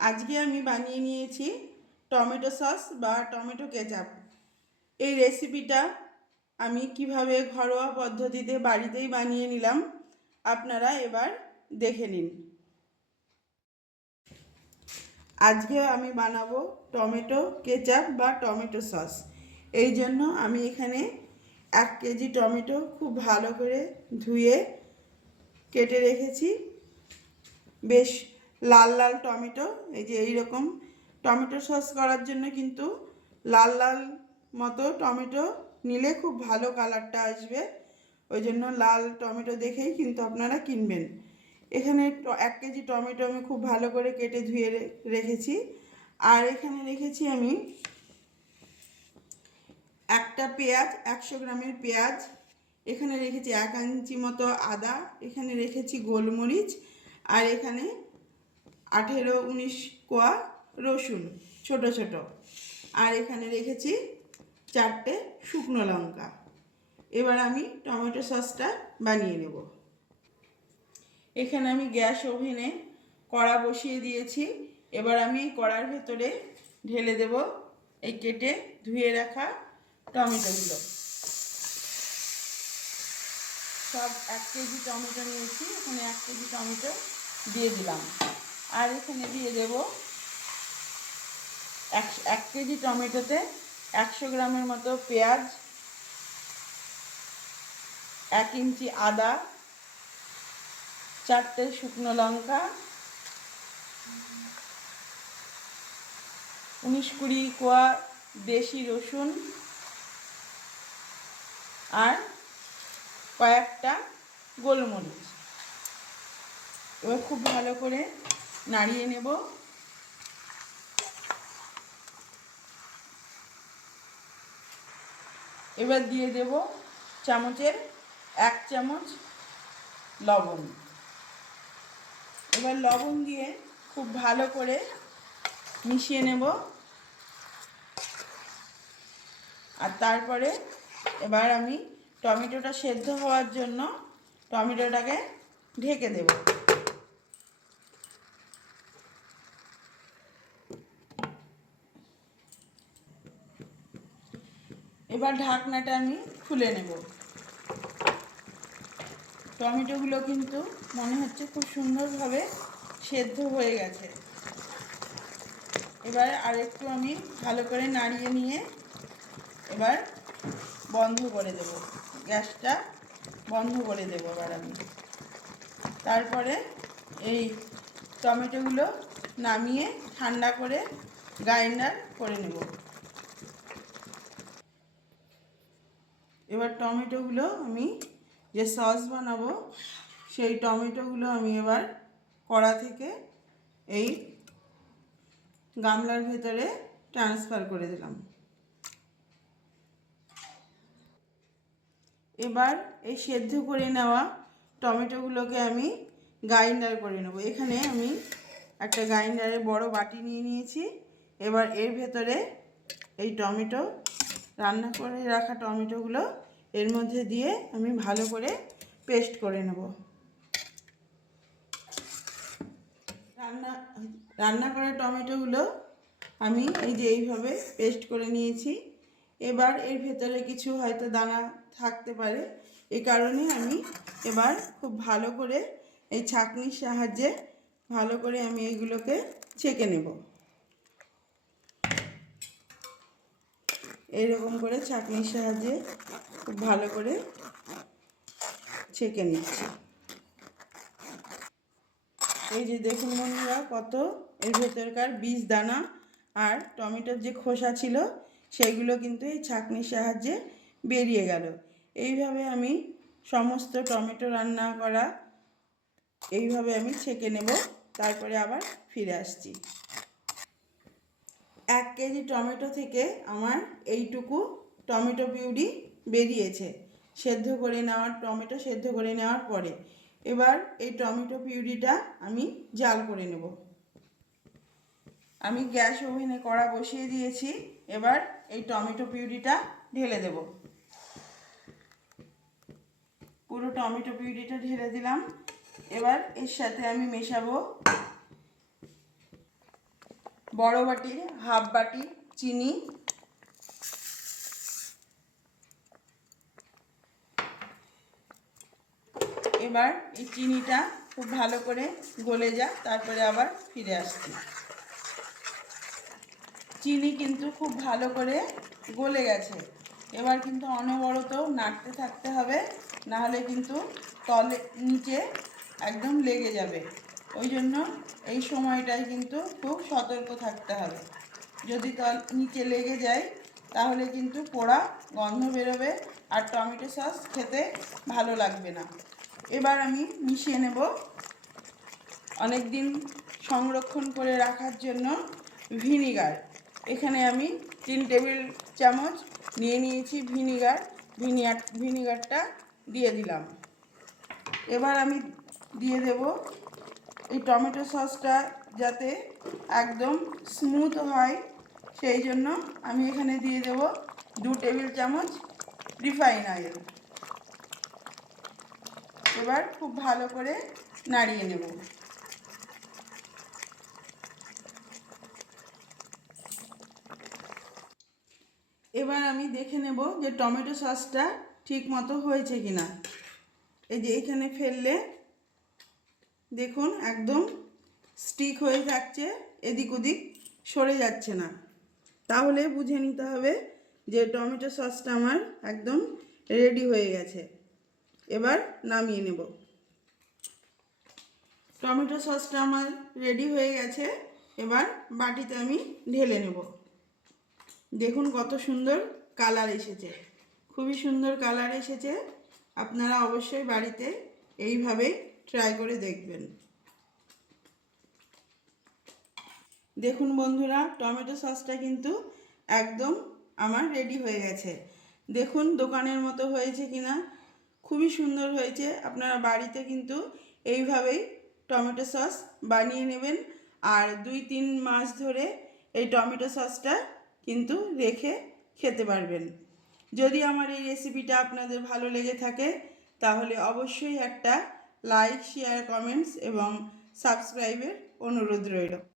আজকে আমি বানিয়ে নিয়েছি টমেটো সস বা টমেটো কেচাপ। এই রেসিপিটা আমি কীভাবে ঘরোয়া পদ্ধতিতে বাড়িতেই বানিয়ে নিলাম, আপনারা এবার দেখে নিন। আজকে আমি বানাবো টমেটো কেচাপ বা টমেটো সস। এই জন্য আমি এখানে এক কেজি টমেটো খুব ভালো করে ধুয়ে কেটে রেখেছি। বেশ লাল লাল টমেটো, এই যে এইরকম। টমেটো সস করার জন্য কিন্তু লাল লাল মতো টমেটো নিলে খুব ভালো কালারটা আসবে। ওই জন্য লাল টমেটো দেখেই কিন্তু আপনারা কিনবেন। এখানে এক কেজি টমেটো আমি খুব ভালো করে কেটে ধুয়ে রেখেছি। আর এখানে রেখেছি আমি একটা পেঁয়াজ, একশো গ্রামের পেঁয়াজ। এখানে রেখেছি এক ইঞ্চি মতো আদা। এখানে রেখেছি গোলমরিচ। আর এখানে আঠেরো, উনিশ কোয়া রসুন, ছোট ছোট। আর এখানে রেখেছি চারটে শুকনো লঙ্কা। এবার আমি টমেটো সসটা বানিয়ে নেব। এখানে আমি গ্যাস ওভেনে কড়া বসিয়ে দিয়েছি। এবার আমি কড়ার ভেতরে ঢেলে দেব এই কেটে ধুয়ে রাখা টমেটোগুলো। সব এক কেজি টমেটো নিয়েছি ওখানে এক কেজি টমেটো দিয়ে দিলাম। আর এখানে দিয়ে দেব এক এক কেজি টমেটোতে একশো গ্রামের মতো পেঁয়াজ, এক ইঞ্চি আদা, চারটে শুকনো লঙ্কা, উনিশ কুড়ি কোয়া দেশি রসুন আর কয়েকটা গোলমরিচ। এবার খুব ভালো করে নাড়িয়ে নেব। এবার দিয়ে দেব চামচের এক চামচ লবণ। এবার লবণ দিয়ে খুব ভালো করে মিশিয়ে নেব। আর তারপরে এবার আমি টমেটোটা সেদ্ধ হওয়ার জন্য টমেটোটাকে ঢেকে দেব। এবার ঢাকনাটা আমি খুলে নেব। টমেটোগুলো কিন্তু মনে হচ্ছে খুব সুন্দরভাবে সেদ্ধ হয়ে গেছে। এবার আরেকটু আমি ভালো করে নাড়িয়ে নিয়ে এবার বন্ধ করে দেব। গ্যাসটা বন্ধ করে দেব এবার আমি। তারপরে এই টমেটোগুলো নামিয়ে ঠান্ডা করে গ্রাইন্ডার করে নেব। এবার টমেটোগুলো আমি যে সস বানাবো, সেই টমেটোগুলো আমি এবার কড়া থেকে এই গামলার ভেতরে ট্রান্সফার করে দিলাম। এবার এই সেদ্ধ করে নেওয়া টমেটোগুলোকে আমি গ্রাইন্ডার করে নেব। এখানে আমি একটা গ্রাইন্ডারে বড় বাটি নিয়ে নিয়েছি। এবার এর ভেতরে এই টমেটো রান্না করে রাখা টমেটোগুলো এর মধ্যে দিয়ে আমি ভালো করে পেস্ট করে নেব। রান্না রান্না করা টমেটোগুলো আমি এই যে এইভাবে পেস্ট করে নিয়েছি। এবার এর ভেতরে কিছু হয়তো দানা থাকতে পারে এই কারণে আমি এবার খুব ভালো করে এই ছাঁকনির সাহায্যে ভালো করে আমি এইগুলোকে ছেঁকে নেব। এইরকম করে ছাঁকনির সাহায্যে খুব ভালো করে ছেঁকে নিচ্ছি। এই যে দেখুন বন্ধুরা, কত এর ভেতরকার বীজ দানা আর টমেটোর যে খোসা ছিল, সেগুলো কিন্তু এই ছাঁকনির সাহায্যে বেরিয়ে গেল। এইভাবে আমি সমস্ত টমেটো রান্না করা, এইভাবে আমি ছেঁকে নেব, তারপরে আবার ফিরে আসছি। এক কেজি টমেটো থেকে আমার এইটুকু টমেটো পিউরি বেরিয়েছে, সেদ্ধ করে নেওয়ার, টমেটো সেদ্ধ করে নেওয়ার পরে। এবার এই টমেটো পিউরিটা আমি জাল করে নেব। আমি গ্যাস ওভেনে কড়া বসিয়ে দিয়েছি, এবার এই টমেটো পিউরিটা ঢেলে দেব। পুরো টমেটো পিউরিটা ঢেলে দিলাম। এবার এর সাথে আমি মেশাবো বড় বাটির হাফ বাটি চিনি। এবার এই চিনিটা খুব ভালো করে গলে যাক, তারপরে আবার ফিরে আসছি। চিনি কিন্তু খুব ভালো করে গলে গেছে। এবার কিন্তু অনবরত নাড়তে থাকতে হবে না হলে কিন্তু তলে, নিচে একদম লেগে যাবে। ওই জন্য এই সময়টায় কিন্তু খুব সতর্ক থাকতে হবে। যদি তল নিচে লেগে যায়, তাহলে কিন্তু পোড়া গন্ধ বেরোবে আর টমেটো সস খেতে ভালো লাগবে না। এবার আমি মিশিয়ে নেব অনেক দিন সংরক্ষণ করে রাখার জন্য ভিনিগার। এখানে আমি তিন টেবিল চামচ নিয়ে নিয়েছি ভিনিগার। ভিনিগার ভিনিগারটা দিয়ে দিলাম। এবার আমি দিয়ে দেব এই টমেটো সসটা যাতে একদম স্মুথ হয়, সেই জন্য আমি এখানে দিয়ে দেব দু টেবিল চামচ রিফাইন অয়েল এবার খুব ভালো করে নাড়িয়ে নেব। এবার আমি দেখে নেব যে টমেটো সসটা ঠিক মতো হয়েছে কিনা। এই যে এখানে ফেললে দেখুন, একদম স্টিক হয়ে থাকছে এদিক ওদিক সরে যাচ্ছে না। তাহলে বুঝে নিতে হবে যে টমেটো সসটা আমার একদম রেডি হয়ে গেছে। এবার নামিয়ে নেব। টমেটো সসটা আমার রেডি হয়ে গেছে, এবার বাটিতে আমি ঢেলে নেব। দেখুন কত সুন্দর কালার এসেছে। খুবই সুন্দর কালার এসেছে। আপনারা অবশ্যই বাড়িতে এইভাবেই ট্রাই করে দেখবেন। দেখুন বন্ধুরা, টমেটো সসটা কিন্তু একদম আমার রেডি হয়ে গেছে। দেখুন দোকানের মতো হয়েছে কিনা, খুবই সুন্দর হয়েছে। আপনারা বাড়িতে কিন্তু এইভাবেই টমেটো সস বানিয়ে নেবেন। আর দুই তিন মাস ধরে এই টমেটো সসটা কিন্তু রেখে খেতে পারবেন। যদি আমার এই রেসিপিটা আপনাদের ভালো লেগে থাকে, তাহলে অবশ্যই একটা লাইক শেয়ার কমেন্টস এবং সাবস্ক্রাইবের অনুরোধ রইল।